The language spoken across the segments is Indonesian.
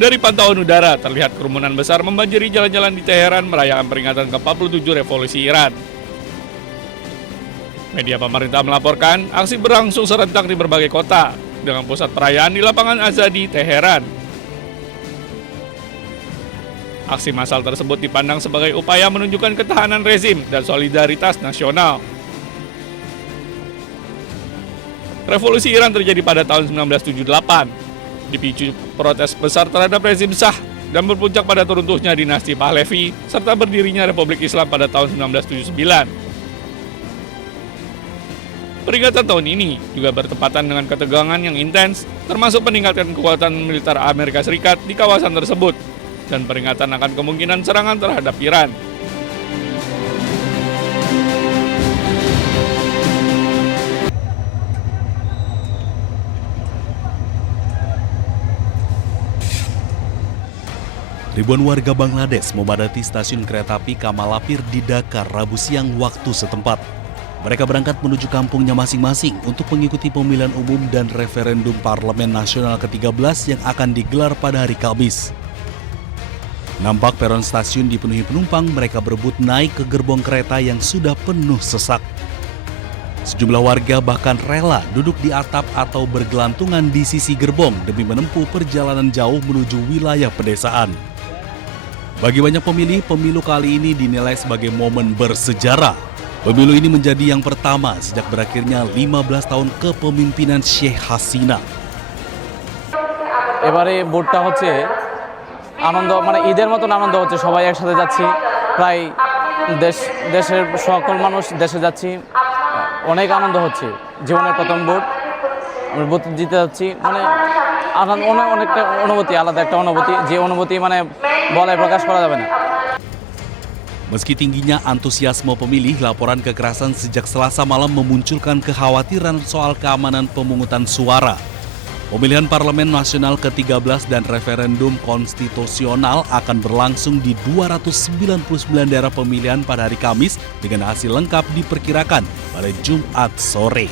Dari pantauan udara, terlihat kerumunan besar membanjiri jalan-jalan di Teheran merayakan peringatan ke-47 Revolusi Iran. Media pemerintah melaporkan aksi berlangsung serentak di berbagai kota, dengan pusat perayaan di lapangan Azadi, Teheran. Aksi massal tersebut dipandang sebagai upaya menunjukkan ketahanan rezim dan solidaritas nasional. Revolusi Iran terjadi pada tahun 1978. Dipicu protes besar terhadap rezim Shah dan berpuncak pada runtuhnya dinasti Pahlavi serta berdirinya Republik Islam pada tahun 1979. Peringatan tahun ini juga bertepatan dengan ketegangan yang intens, termasuk peningkatan kekuatan militer Amerika Serikat di kawasan tersebut dan peringatan akan kemungkinan serangan terhadap Iran. Ribuan warga Bangladesh memadati stasiun kereta api Kamalapir di Dhaka Rabu siang waktu setempat. Mereka berangkat menuju kampungnya masing-masing untuk mengikuti pemilihan umum dan referendum Parlemen Nasional ke-13 yang akan digelar pada hari Kamis. Nampak peron stasiun dipenuhi penumpang, mereka berebut naik ke gerbong kereta yang sudah penuh sesak. Sejumlah warga bahkan rela duduk di atap atau bergelantungan di sisi gerbong demi menempuh perjalanan jauh menuju wilayah pedesaan. Bagi banyak pemilih, pemilu kali ini dinilai sebagai momen bersejarah. Pemilu ini menjadi yang pertama sejak berakhirnya 15 tahun kepemimpinan Sheikh Hasina. এবারে ভোটটা হচ্ছে আনন্দ, মানে ঈদের মতন আনন্দ হচ্ছে, সবাই একসাথে যাচ্ছি, প্রায় দেশের সকল মানুষ দেশে যাচ্ছি, অনেক আনন্দ হচ্ছে। জীবনের প্রথম ভোট, আমি ভোট জিতে যাচ্ছি, মানে আনন্দ, অনেকটা অনুভূতি, আলাদা একটা অনুভূতি, যে অনুভূতি মানে বলে প্রকাশ করা যাবে না। Meski tingginya antusiasme pemilih, laporan kekerasan sejak Selasa malam memunculkan kekhawatiran soal keamanan pemungutan suara. Pemilihan Parlemen Nasional ke-13 dan referendum konstitusional akan berlangsung di 299 daerah pemilihan pada hari Kamis dengan hasil lengkap diperkirakan pada Jumat sore.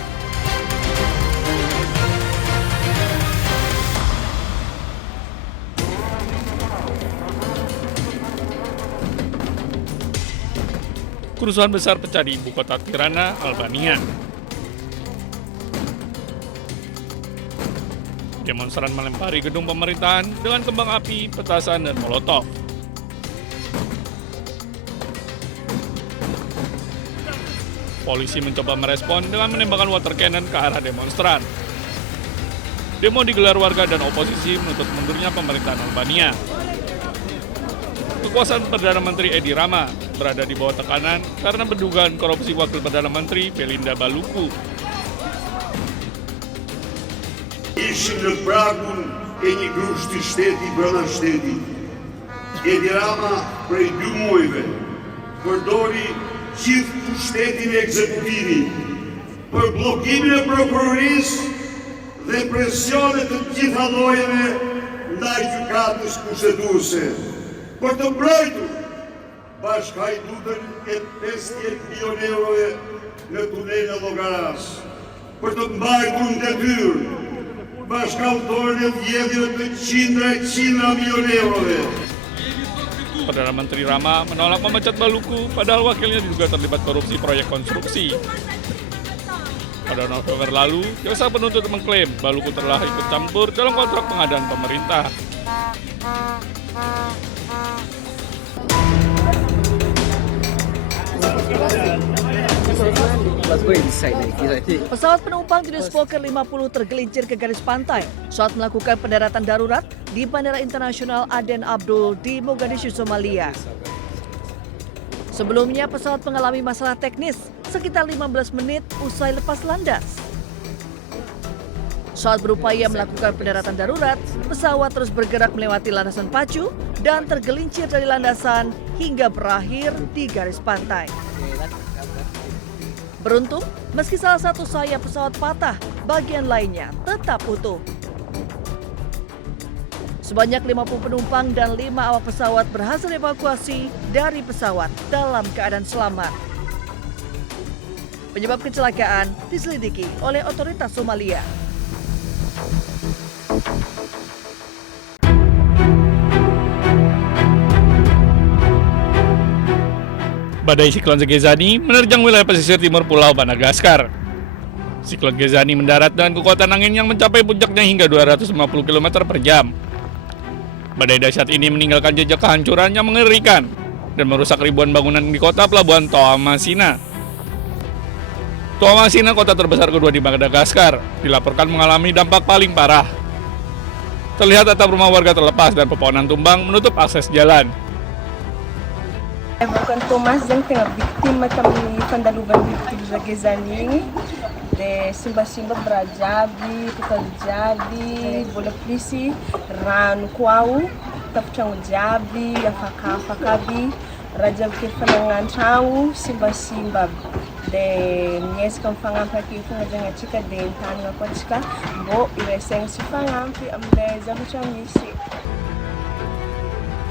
Kerusuhan besar pecah di ibu kota Tirana, Albania. Demonstran melempari gedung pemerintahan dengan kembang api, petasan, dan molotov. Polisi mencoba merespon dengan menembakkan water cannon ke arah demonstran. Demo digelar warga dan oposisi menuntut mundurnya pemerintahan Albania. Kekuasaan Perdana Menteri Edi Rama berada di bawah tekanan karena dugaan korupsi Wakil Perdana Menteri Belinda Baluku. Ishim në pragun e një grushti shteti brenda shtetit. Edi Rama prej 2 muajve përdori gjithë pushtetin e ekzekutivit për bllokimin e prokurorisë dhe presionet të gjitha llojeve ndaj gjykatës kushtetuese për të mbrojtur bashkëhajdutën e 50 milion eurove në tunelin e Llogaras, për të mbajtur në detyrë bashkëautorën e vjedhjeve të qindra milion eurove. Perdana Menteri Rama menolak memecat Baluku, padahal wakilnya diduga terlibat korupsi proyek konstruksi. Pada November lalu, jaksa penuntut mengklaim Baluku telah ikut campur dalam kontrak pengadaan pemerintah. Pesawat penumpang jenis Fokker 50 tergelincir ke garis pantai saat melakukan pendaratan darurat di Bandara Internasional Aden Abdul di Mogadishu, Somalia. Sebelumnya pesawat mengalami masalah teknis sekitar 15 menit usai lepas landas. Saat berupaya melakukan pendaratan darurat, pesawat terus bergerak melewati landasan pacu dan tergelincir dari landasan hingga berakhir di garis pantai. Beruntung, meski salah satu sayap pesawat patah, bagian lainnya tetap utuh. Sebanyak 50 penumpang dan 5 awak pesawat berhasil evakuasi dari pesawat dalam keadaan selamat. Penyebab kecelakaan diselidiki oleh otoritas Somalia. Badai siklon Gegezani menerjang wilayah pesisir timur Pulau Madagaskar. Siklon Gegezani mendarat dengan kekuatan angin yang mencapai puncaknya hingga 250 km per jam. Badai dahsyat ini meninggalkan jejak kehancuran yang mengerikan dan merusak ribuan bangunan di kota pelabuhan Toamasina. Toamasina, kota terbesar kedua di Madagaskar, dilaporkan mengalami dampak paling parah. Terlihat atap rumah warga terlepas dan pepohonan tumbang menutup akses jalan. Bukan Thomas yang tengah biktima kami pandaluban biktima Gegezani de simba-simba berajabi, tukang jabi, bola polisi, rano kuau, tapcang jabi, yang fakakabi, raja kefanangan tau, simba-simba de mies kang fangampi kung nga chika de tanga ko chika bo ireseng si fangampi amleza macam misi.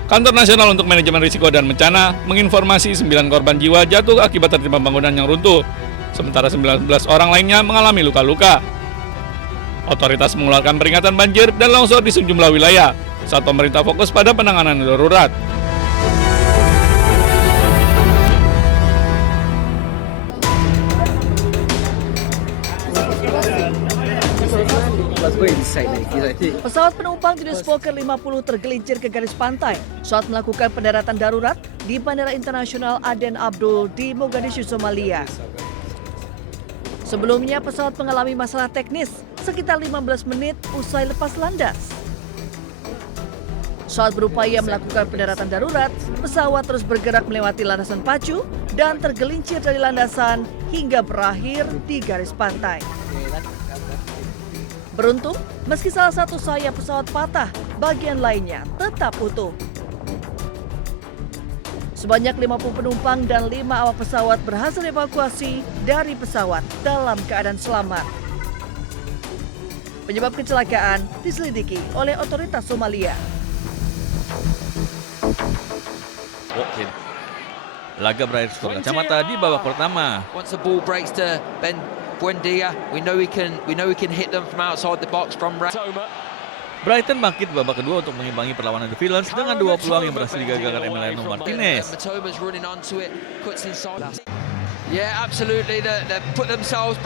Kantor Nasional untuk Manajemen Risiko dan Bencana menginformasi 9 korban jiwa jatuh akibat tertimpa bangunan yang runtuh, sementara 19 orang lainnya mengalami luka-luka. Otoritas mengeluarkan peringatan banjir dan longsor di sejumlah wilayah, saat pemerintah fokus pada penanganan darurat. Pesawat penumpang jenis Fokker 50 tergelincir ke garis pantai saat melakukan pendaratan darurat di Bandara Internasional Aden Abdul di Mogadishu, Somalia. Sebelumnya pesawat mengalami masalah teknis sekitar 15 menit usai lepas landas. Saat berupaya melakukan pendaratan darurat, pesawat terus bergerak melewati landasan pacu dan tergelincir dari landasan hingga berakhir di garis pantai. Beruntung, meski salah satu sayap pesawat patah, bagian lainnya tetap utuh. Sebanyak 50 penumpang dan 5 awak pesawat berhasil evakuasi dari pesawat dalam keadaan selamat. Penyebab kecelakaan diselidiki oleh otoritas Somalia. Watkins. Laga berakhir skor kacamata di babak pertama. Once the ball breaks to Ben Buendia, we know we can hit them from outside the box from Brighton bangkit babak kedua untuk mengimbangi perlawanan The Villains dengan 2 peluang yang berhasil digagalkan Emiliano Martinez. Matoma's running onto it, cuts inside. Yeah, absolutely. They put themselves back.